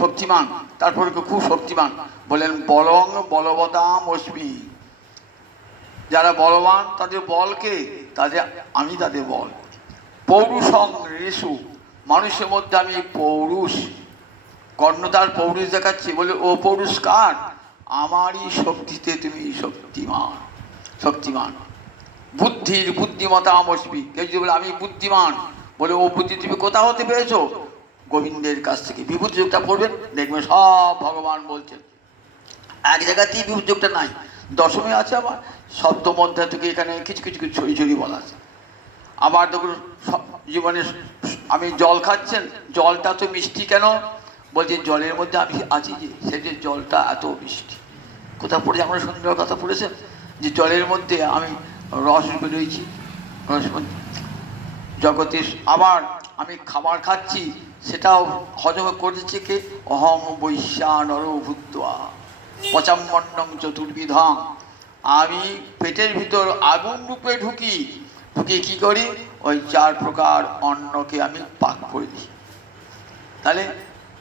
শক্তিমান, তারপরে খুব শক্তিমান, বলেন বলং বলবতাম অস্মি যারা বলবান, তাদের বলকে তাদের, আমি তাদের বল। পৌরুষং ঋষু মানুষের মধ্যে আমি পৌরুষ। কর্ণ তার পৌরুষ দেখাচ্ছি, বলে, ও পৌরুষ কার আমারই শক্তিতে তুমি শক্তিমান শক্তিমান। বুদ্ধির বুদ্ধিমতা আমস্মি কেউ যদি বলে, আমি বুদ্ধিমান, বলে, ও বুদ্ধি, তুমি কোথা হতে পেয়েছ গোবিন্দের কাছ থেকে বিভূতি যোগটা পড়বেন, দেখবেন সব ভগবান বলছেন। এক জায়গাতেই বিভূতি যোগটা নাই, দশমে আছে আবার শব্দ মধ্যে থেকে এখানে কিছু কিছু কিছু ছড়ি ছড়ি বলা আছে। আবার দেখুন জীবনে আমি জল খাচ্ছেন, জলটা তো মিষ্টি কেন? বলছে, জলের মধ্যে আমি আছি যে যে জলটা এত মিষ্টি। কোথাও পড়ে আমরা সুন্দর কথা পড়েছেন যে, জলের মধ্যে আমি রস বেরোইছি রস জগতে আবার আমি খাবার খাচ্ছি, সেটাও হজম করেছে কে? অহং বৈশ্যা নর ভূত্বা। পচাম্মন্নং চতুর্বিধং। আমি পেটের ভিতর আগুন রূপে ঢুকি। ঢুকে কি করি? ওই চার প্রকার অন্নকে আমি পাক করে দিই। তাহলে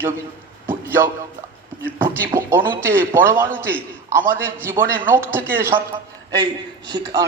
জমি প্রতি অণুতে, পরমাণুতে আমাদের জীবনে নখ থেকে সব এই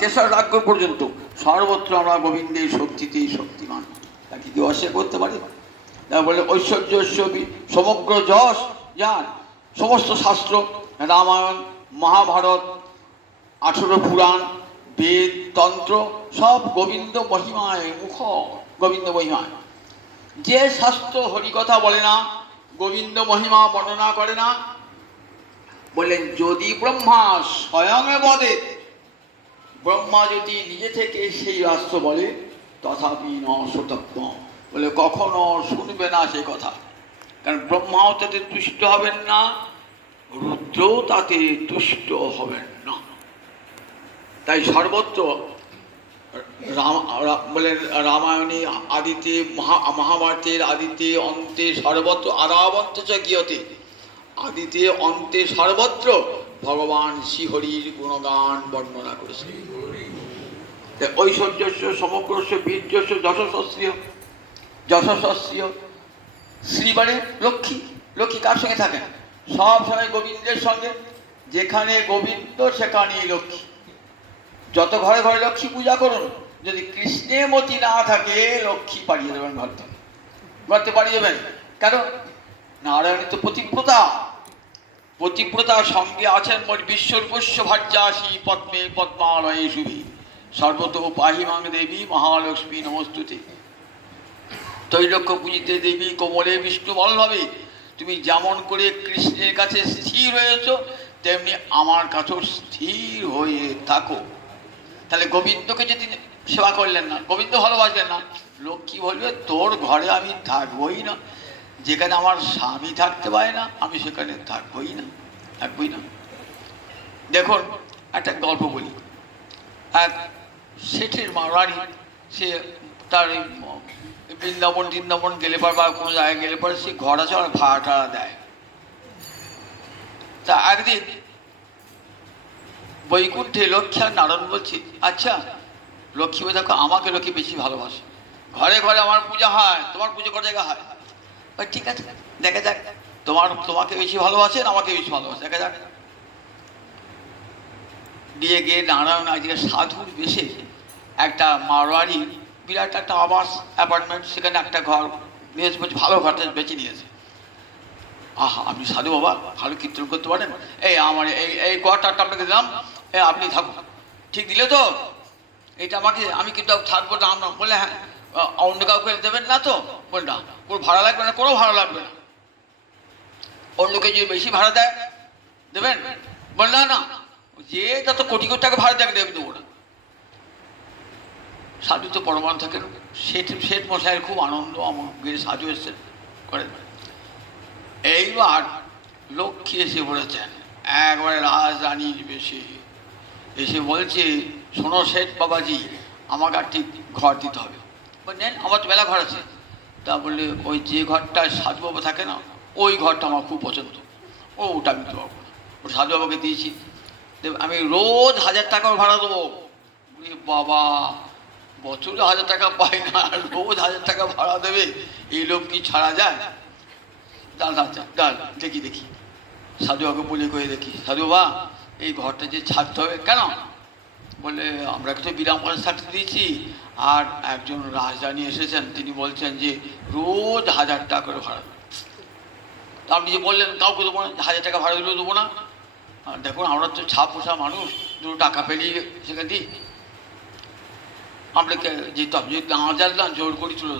কেশর রাজ্য পর্যন্ত সর্বত্র আমরা গোবিন্দের শক্তিতেই শক্তিমান। তাকে কি করতে পারি? তা বলে ঐশ্বর্য, ঐশ্বরী, সমগ্র যশ যান সমস্ত শাস্ত্র, রামায়ণ, মহাভারত, আঠেরো পুরাণ, বেদ, তন্ত্র, সব গোবিন্দ মহিমায় মুখ, গোবিন্দ মহিমায়। যে শাস্ত্র হরিকথা বলে না, গোবিন্দ মহিমা বর্ণনা করে না, বললেন, যদি ব্রহ্মা স্বয়ং বদে ব্রহ্মা যদি নিজে থেকে সেই রাষ্ট্র বলে তথাপি ন শ্রোতব্য বলে কখনো শুনবে না সে কথা। কারণ ব্রহ্মাও তাতে তুষ্ট হবেন না, রুদ্রও তাতে তুষ্ট হবেন না। তাই সর্বত্র বলে রামায়ণে আদিতে, মহা, মহাভারতের আদিতে, অন্তে সর্বত্র, আরাবন্ত চ গিয়তে, আদিতে, অন্তে সর্বত্র ভগবান শ্রীহরির গুণগান বর্ণনা করেছে ঐশ্বর্যস্য, সমগ্রস্য, বীর্যস্য যশস্বশ্রীয় যশস্বশ্রীয় শ্রী মানে লক্ষ্মী লক্ষ্মী কার সঙ্গে থাকেন? সব সময় গোবিন্দের সঙ্গে। যেখানে গোবিন্দ, সেখানেই লক্ষ্মী। যত ঘরে ঘরে লক্ষ্মী পূজা করুন, যদি কৃষ্ণের মতি না থাকে, লক্ষ্মী পাড়িয়ে দেবেন ঘর থেকে। ঘরতে পাড়িয়ে দেবেন। কেন? নারায়ণী তো পতিব্রতা। পতিব্রতার সঙ্গে আছেন মোর বিশ্বরূপস্য ভাজ্যাসী পদ্মে পদ্মালয়ে শুভি সর্বত পাহিমাং দেবী মহালক্ষ্মী নমস্তুতে। তৈলক্ষ্য পুজিতে দেবী কোমলে বিষ্ণু বলভাবে তুমি যেমন করে কৃষ্ণের কাছে স্থির হয়েছ, তেমনি আমার কাছেও স্থির হয়ে থাকো। তাহলে গোবিন্দকে যদি সেবা করলেন না, গোবিন্দ ভালোবাসলেন না লক্ষ্মী বলবে, তোর ঘরে আমি থাকবই না, যেখানে আমার স্বামী থাকতে পারে না, আমি সেখানে থাকবই না থাকবই না। দেখুন, একটা গল্প বলি। এক শেঠের মারানি সে তার বৃন্দাবন বৃন্দাবন গেলে পর বা কোনো জায়গায় গেলে পরে সে ঘর আছে ভাড়া টাড়া দেয়। তা একদিন বৈকুণ্ঠে লক্ষ্মী আর নারায়ণ বলছি আচ্ছা লক্ষ্মী দেখো, আমাকে লক্ষ্মী বেশি ভালোবাসে। ঘরে ঘরে আমার পূজা হয়, তোমার পুজো করার জায়গা হয়। ঠিক আছে, দেখা যাক, তোমার, তোমাকে বেশি ভালোবাসে না আমাকে বেশি ভালোবাসে? দেখা যাক দিয়ে গিয়ে নারায়ণ আজকে সাধুর বেশে একটা মারোয়ারি, বিরাট একটা আবাস অ্যাপার্টমেন্ট সেখানে একটা ঘর, বেশ বেশ ভালো ঘরটা বেছে নিয়েছে। আহা, আপনি সাধু বাবা, ভালো কীর্তন করতে পারেন? এই আমার, এই এই কোয়ার্টারটা আপনাকে দিলাম এ আপনি থাকুন। ঠিক দিলে তো? এটা আমাকে, আমি কিন্তু থাকব না, আমরা বলে হ্যাঁ অন্য কাউকে দেবেন না তো? বল না, কোনো ভাড়া লাগবে না, কোনো ভাড়া লাগবে না। অন্যকে যদি বেশি ভাড়া দেয়, দেবেন? বল না না যে যত কোটি কোটি টাকা ভাড়া দেয় দেবে দেবো না। সাধু তো পরমান থাকেন শেঠ শেঠ মশাইয়ের খুব আনন্দ, আমার সাধু এসছেন করেন। এইবার লক্ষ্মী এসে বলেছেন, একবারে রাজরানীর বেশি এসে বলছে, শোনো শেঠ বাবাজি, আমাকে আর ঠিক ঘর দিতে হবে। নেন, আমার তো বেলা ঘর আছে। তা বললে ওই যে ঘরটায় সাধুবাবু থাকে না, ওই ঘরটা আমার খুব পছন্দ। ও ওটা আমি দেবো। ও সাধুবাবুকে দিয়েছি। দেব- আমি রোজ হাজার টাকা ভাড়া দেবো। বাবা, বছরে হাজার টাকা পাই না, রোজ হাজার টাকা ভাড়া দেবে, এই লোক কি ছাড়া যায়? ডাল আচ্ছা ডাল দেখি দেখি। সাধুবাবুকে বলে করে দেখি। সাধু বা এই ঘরটা যে ছাড়তে হবে কেন? বলে, আমরা তো বিরাম করে থাকতে দিয়েছি, আর একজন রাজধানী এসেছেন, তিনি বলছেন যে, রোজ হাজার টাকা করে ভাড়া আপনি যে বললেন, কাউকে দেবো না, হাজার টাকা ভাড়া দিলেও দেবো না। দেখুন আমরা তো ছাপ পোষা মানুষ দুটো টাকা পেলেই সেখানে দিই আপনাকে যেতে হবে। যদি না জানলাম জোর করি চলে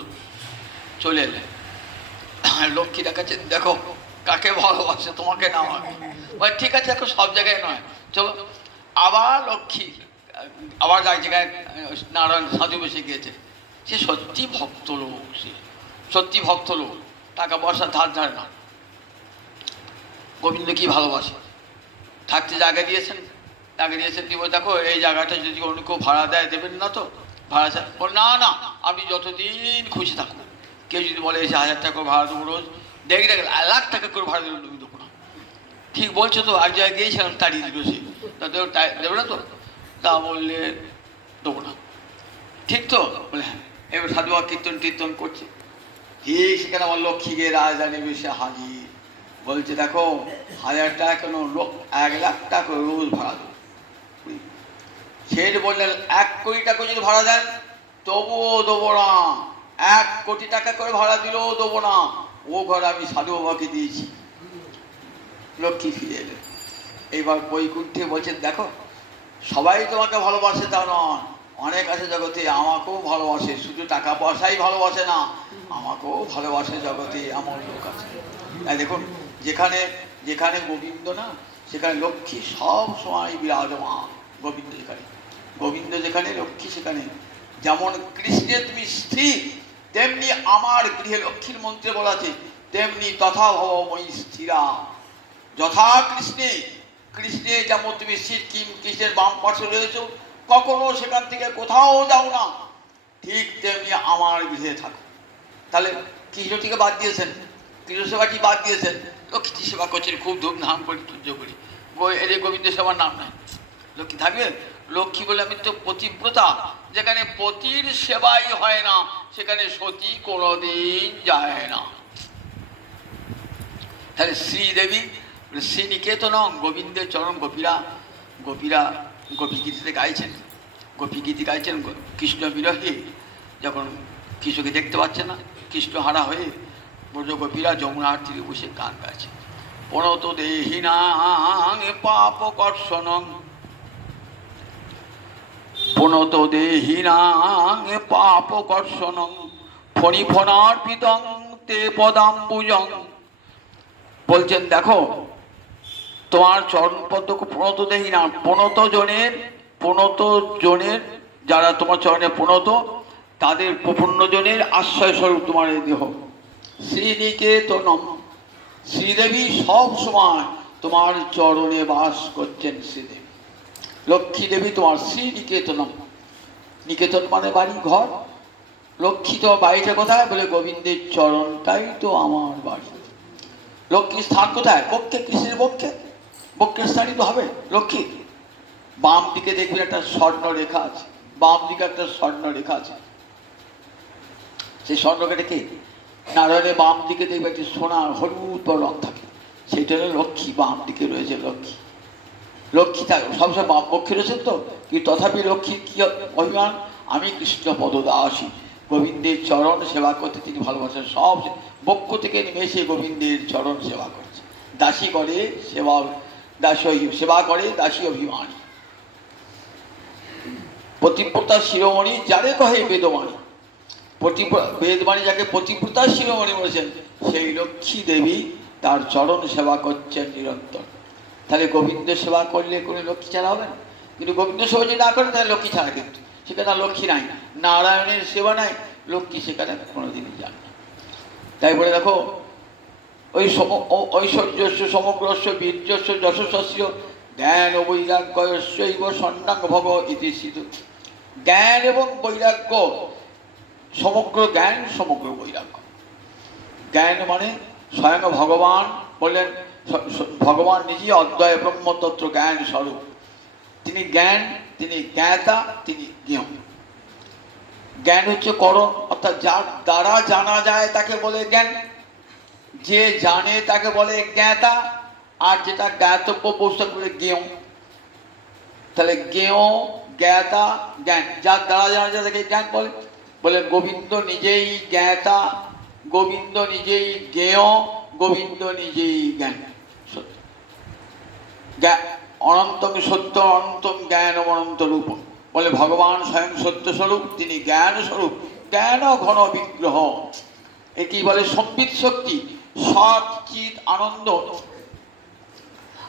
চলে এলেন লক্ষ্মী দেখাচ্ছে দেখো কাকে ভালোবাসে তোমাকে না আমাকে? বলে, ঠিক আছে দেখো সব জায়গায় নয়। চলো। আবার লক্ষ্মী আবার এক জায়গায় নারায়ণ সাধু বসে গিয়েছে। সে সত্যি ভক্ত লোক সে। সত্যি ভক্ত লোক। টাকা পয়সা ধার ধার না। গোবিন্দ কি ভালোবাসে? থাকতে জায়গা দিয়েছেন। জায়গা দিয়েছেন দিব দেখো, এই জায়গাটা যদি অন্য কেউ ভাড়া দেয়, দেবেন না তো? ভাড়া না না, আমি যতদিন খুশি থাকব কেউ যদি বলে, এসে হাজার টাকা ভাড়া দেবো রোজ, দেখি, দেখ, লাখ টাকা করে ভাড়া দেবো তুমি দেবো না। ঠিক বলছো তো, এক জায়গায় গিয়েছিলাম তাড়িয়ে দিল সে। দেবে না তো? তা বললে, দেবো না। ঠিক তো? বলে হ্যাঁ। এবার সাধু বাবা কীর্তন টীর্তন করছে। ঠিক সেখানে আমার লক্ষ্মী গিয়ে রাজধানী বেশে হাজির। বলছে, দেখো, হাজার টাকা কেন লোক, এক লাখ টাকা রোজ ভাড়া দেবো? সেট বললেন, এক কোটি টাকা যদি ভাড়া দেন, তবুও দেবো না। এক কোটি টাকা করে ভাড়া দিলেও দেবো না। ও ঘর আমি সাধু বাবাকে দিয়েছি। লক্ষ্মী ফিরে এলেন। এইবার বৈকুণ্ঠে বলছেন, দেখো, সবাই তোমাকে ভালোবাসে তা নয়। অনেক আছে জগতে, আমাকেও ভালোবাসে। শুধু টাকা পয়সাই ভালোবাসে না, আমাকেও ভালোবাসে জগতে আমার লোক আছে। তাই দেখুন যেখানে যেখানে গোবিন্দ না, সেখানে লক্ষ্মী সব সময় বিরাজমান। গোবিন্দ যেখানে। গোবিন্দ যেখানে, লক্ষ্মী সেখানে। যেমন কৃষ্ণে তুমি স্ত্রী তেমনি আমার গৃহে লক্ষ্মীর মন্ত্রে বলা আছে, তেমনি তথা ভবময়ী স্থিরা। যথা কৃষ্ণে কৃষ্ণে যেমন তুমি সিকিম কৃষ্ণের বাম পাশে রয়েছো, কখনো সেখান থেকে কোথাও যাও না। ঠিক তেমনি আমার গৃহে থাকো। তাহলে কৃষ্ণটিকে বাদ দিয়েছেন। কৃষ্ণ সেবাটি বাদ দিয়েছেন? লক্ষ্মী সেবা করছেন, খুব ধুমধাম করে পুজো করি। যে গোবিন্দ সেবার নাম নাই। লক্ষ্মী থাকবে? লক্ষ্মী বলে আমি তো পতিব্রতা। যেখানে পতির সেবাই হয় না, সেখানে সতী কোনোদিন যায় না। তাহলে শ্রীদেবী শ্রীনিকেতন গোবিন্দের চরণ গোপীরা গোপীরা গোপী গীতিতে গাইছেন। গোপী গীতি গাইছেন কৃষ্ণ বিরহে। যখন কৃষ্ণকে দেখতে পাচ্ছে না, কৃষ্ণ হারা হয়ে ব্রজ গোপীরা যমুনার তীরে বসে গান গাইছে প্রণত দেহিনাং পাপ কর্ষণং। প্রণত দেহিনাং পাপ কর্ষণং। তে পদাম্বুজং। বলছেন, দেখো, তোমার চরণ চরণপদ্ম প্রণত দেহি না প্রণত জনের প্রণত জনের যারা তোমার চরণে প্রণত, তাদের প্রপন্ন জনের আশ্রয় স্বরূপ তোমার এই দেহ। শ্রীনিকেতনম। শ্রীদেবী সব সময় তোমার চরণে বাস করছেন শ্রীদেবী। লক্ষ্মী দেবী তোমার শ্রীনিকেতনম। নিকেতন মানে বাড়ি, ঘর। লক্ষ্মী তোমার বাড়িটা কোথায়? বলে গোবিন্দের চরণটাই তো আমার বাড়ি। লক্ষ্মীর স্থান কোথায়? বক্ষে, কৃষ্ণের বক্ষে? বক্ষের স্থানই তো হবে। লক্ষ্মী, বাম দিকে দেখবেন একটা স্বর্ণ রেখা আছে। বাম দিকে একটা স্বর্ণ রেখা আছে। সেই স্বর্ণকে কি নারায়ণের বাম দিকে দেখবে একটি সোনার হলুদ বড় রং থাকে। সেইটা হলো লক্ষ্মী, বাম দিকে রয়েছে লক্ষ্মী। লক্ষ্মী থাকে সবসময় বাম পক্ষে রয়েছেন তো? কি তথাপি লক্ষ্মীর কি অভিমান? আমি কৃষ্ণ পদদাসী, গোবিন্দের চরণ সেবা করতে তিনি ভালোবাসেন। সব বক্ষ থেকে নেমে এসে গোবিন্দের চরণ সেবা করছে। দাসী করে সেবা, দাসী সেবা করে, দাসী অভিমানী। পতিব্রতা শিরোমণি, যারে কহে পতিব্র- বেদবাণী যাকে পতিব্রতা শিরোমণি বলেছেন সেই লক্ষ্মী দেবী তার চরণ সেবা করছেন নিরন্তর। তাহলে গোবিন্দ সেবা করলে কোনো লক্ষ্মী ছাড়া হবে না। কিন্তু গোবিন্দ সেবা যদি না করেন তাহলে লক্ষ্মী ছাড়া কিন্তু। সেখানে আর লক্ষ্মী নাই নারায়ণের সেবা নাই, লক্ষ্মী সেখানে কোনোদিনই যান না। তাই বলে দেখো, ওই ঐশ্বর্যস্য, সমগ্রস্য, বীর্যস্য যশস্য জ্ঞান ও বৈরাগ্যস্যৈব সন্নাঙ্গ ভব ইতি জ্ঞান এবং বৈরাগ্য সমগ্র জ্ঞান, সমগ্র বৈরাগ্য। জ্ঞান মানে স্বয়ং ভগবান বললেন ভগবান নিজেই অদ্বয় ব্রহ্মতত্ত্ব জ্ঞান স্বরূপ। তিনি জ্ঞান, তিনি জ্ঞাতা, তিনি জ্ঞেয়। জ্ঞান হচ্ছে করণ অর্থাৎ যার দ্বারা জানা যায় তাকে বলে জ্ঞান। যে জানে তাকে বলে জ্ঞাতা, আর যেটা জ্ঞাতব্য বস্তু বলে জ্ঞেয়। তাহলে জ্ঞেয়, জ্ঞাতা, জ্ঞান, যার দ্বারা জানা যায় তাকে জ্ঞান বলে। বলে, গোবিন্দ নিজেই জ্ঞাতা, গোবিন্দ নিজেই জ্ঞেয়, গোবিন্দ নিজেই জ্ঞান। অনন্তম সত্য অনন্তম জ্ঞান অনন্ত রূপ বলে, ভগবান স্বয়ং সত্য স্বরূপ তিনি জ্ঞান স্বরূপ জ্ঞান ঘন বিগ্রহ। এটি বলে সম্বিত শক্তি, সৎ, চিত, আনন্দ।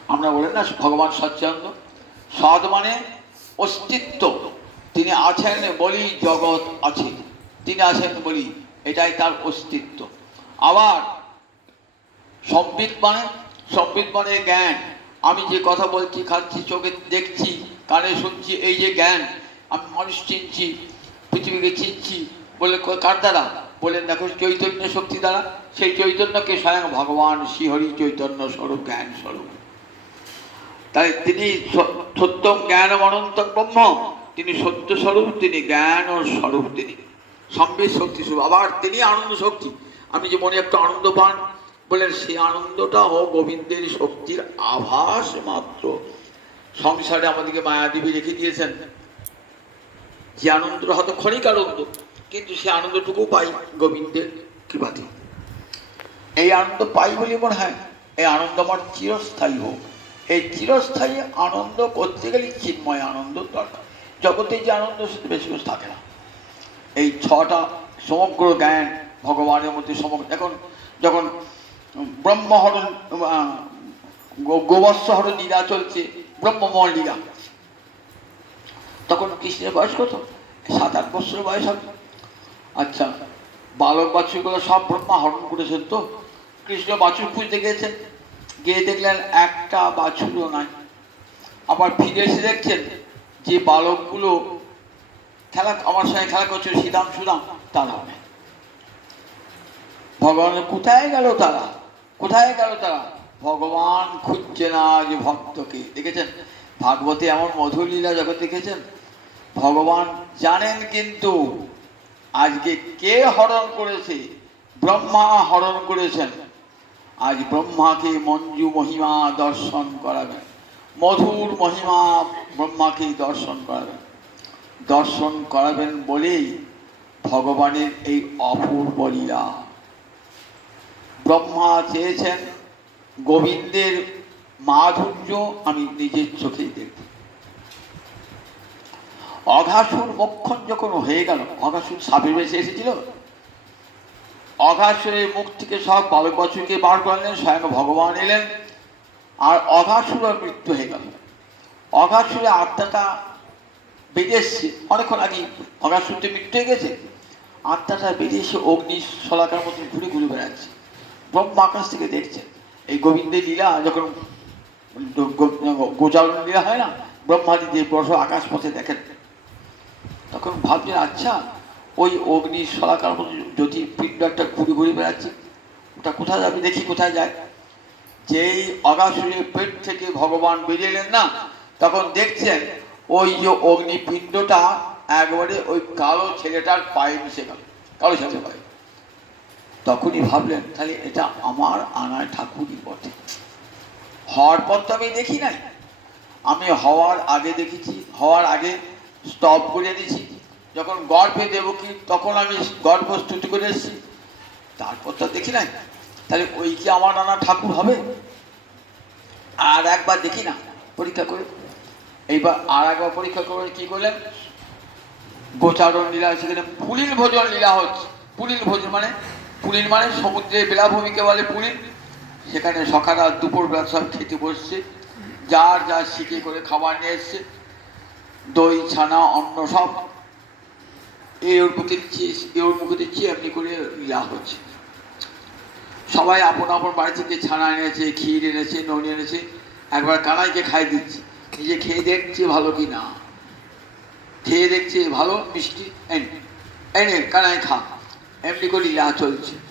আমরা বলেন না, ভগবান সচ্চানন্দ সৎ মানে অস্তিত্ব। তিনি আছেন বলি জগৎ আছে। তিনি আছেন বলি এটাই তার অস্তিত্ব। আবার সম্বিত মানে সম্বিত মানে জ্ঞান। আমি যে কথা বলছি, খাচ্ছি, চোখে দেখছি, কানে শুনছি, এই যে জ্ঞান, আমি মানুষ চিনছি, পৃথিবীকে চিনছি, বলে কার দ্বারা? বলেন দেখো, চৈতন্য শক্তি দ্বারা। সেই চৈতন্যকে স্বয়ং ভগবান শ্রীহরি চৈতন্য স্বরূপ, জ্ঞান স্বরূপ। তাই তিনি সত্যম জ্ঞান অনন্ত ব্রহ্ম। তিনি সত্য স্বরূপ, তিনি জ্ঞান ও স্বরূপ তিনি। সম্বিত শক্তি স্বরূপ। আবার তিনি আনন্দ শক্তি। আমি যে মনে একটা আনন্দ পান, বলেন সেই আনন্দটা ও গোবিন্দের শক্তির আভাস মাত্র। সংসারে আমাদেরকে মায়াদেবী রেখে দিয়েছেন। যে আনন্দটা হয়তো ক্ষণিক আনন্দ, কিন্তু সে আনন্দটুকু পাই গোবিন্দের কৃপাতে। এই আনন্দ পাই বলে মনে হয়, এই আনন্দ আমার চিরস্থায়ী হোক। এই চিরস্থায়ী আনন্দ করতে গেলে চিন্ময় আনন্দ দরকার। জগতে যে আনন্দ সেটা বেশি বেশি থাকে না। এই ছটা সমগ্র জ্ঞান ভগবানের মধ্যে সমগ্র, এখন যখন ব্রহ্মহরণ গোবৎসহরণ লীলা চলছে ব্রহ্মমোহন লীলা, তখন কৃষ্ণের বয়স কত? সাত আট বছর বয়স হবে। আচ্ছা বালক বাছুরগুলো সব ব্রহ্মা হরণ করেছেন তো? কৃষ্ণ বাছুর খুঁজতে গিয়েছেন, গিয়ে দেখলেন একটা বাছুরও নাই। আবার ফিরে এসে দেখছেন যে বালকগুলো খেলা আমার সঙ্গে খেলা করছে সিদাম সুদাম তারা নেই। ভগবানের কোথায় গেল তারা? কোথায় গেল তারা? ভগবান খুঁজছে না যে ভক্তকে। দেখেছেন? ভাগবতে এমন মধুর লীলা জগৎ দেখেছেন? ভগবান জানেন কিন্তু আজকে কে হরণ করেছে? ব্রহ্মা হরণ করেছেন। আজ ব্রহ্মাকে মঞ্জু মহিমা দর্শন করাবেন। মধুর মহিমা ব্রহ্মাকে দর্শন করাবেন। দর্শন করাবেন বলেই ভগবানের এই অপূর্ব লীলা। ব্রহ্মা চেয়েছেন গোবিন্দের মাধুর্য আমি নিজের চোখেই দেখব অঘাসুর মক্ষণ যখন হয়ে গেল, অঘাসুর সাপের বেশি এসেছিল। অঘাসুরের মুখ থেকে সব বালক বছরকে বার করলেন, স্বয়ং ভগবান এলেন। আর অঘাসুরের মৃত্যু হয়ে গেল আত্মাটা বেরিয়ে এসছে অনেকক্ষণ আগে অঘাসুরতে মৃত্যু হয়ে গেছে। আত্মাটা বেরিয়ে এসে অগ্নি শলাকার মতন ঘুরে ঘুরে বেড়াচ্ছে। ব্রহ্ম আকাশ থেকে দেখছে। এই গোবিন্দের লীলা যখন গোচারণ লীলা হয় না, ব্রহ্মাদি যে বর্ষ আকাশ পথে দেখেন, তখন ভাবছেন আচ্ছা ওই অগ্নি শলাকার মতো যদি পিণ্ড একটা ঘুরে ঘুরে বেড়াচ্ছে, ওটা কোথায় যাবে? দেখি কোথায় যায়? যেই অগাসুরের পেট থেকে ভগবান বেরিয়ে এলেন না তখন দেখছেন ওই যে অগ্নিপিণ্ডটা একবারে ওই কালো ছেলেটার পায়ে মিশে গেল, কালো ছেলে পায়ে। তখনই ভাবলেন, তাহলে এটা আমার আনায় ঠাকুরই বটে। হওয়ার পর তো আমি দেখি নাই। আমি হওয়ার আগে দেখেছি, হওয়ার আগে স্টপ করে দিয়েছি যখন গর্ভে দেবো কি তখন আমি গর্ভ স্তুতি করে এসেছি। তারপর তো দেখি নাই। তাহলে ওই কি আমার নানা ঠাকুর হবে? আর একবার দেখি না, পরীক্ষা করে। এইবার আর একবার পরীক্ষা করে কি করলেন? গোচারণ লীলা, সেখানে পুলিন ভোজন লীলা হচ্ছে। পুলিন ভোজন মানে? পুলিন মানে সমুদ্রের বেলাভূমিকে বলে পুলিন। সেখানে সকাল আর দুপুর বেলা সব খেতে বসছে। যার যা শিখে করে খাবার নিয়ে এসছে। দই, ছানা, অন্ন সব। এ ওর মুখে দিচ্ছি এ ওর মুখে দিচ্ছি, এমনি করে লীলা হচ্ছে। সবাই আপন আপন বাড়ি থেকে ছানা এনেছে, ক্ষীর এনেছে, নুন এনেছে। একবার কানাইকে খাই দিচ্ছে। নিজে খেয়ে দেখছে ভালো কি না? খেয়ে দেখছে ভালো, মিষ্টি, এনে এনে, কানায় খা। এমনি করে লীলা চলছে।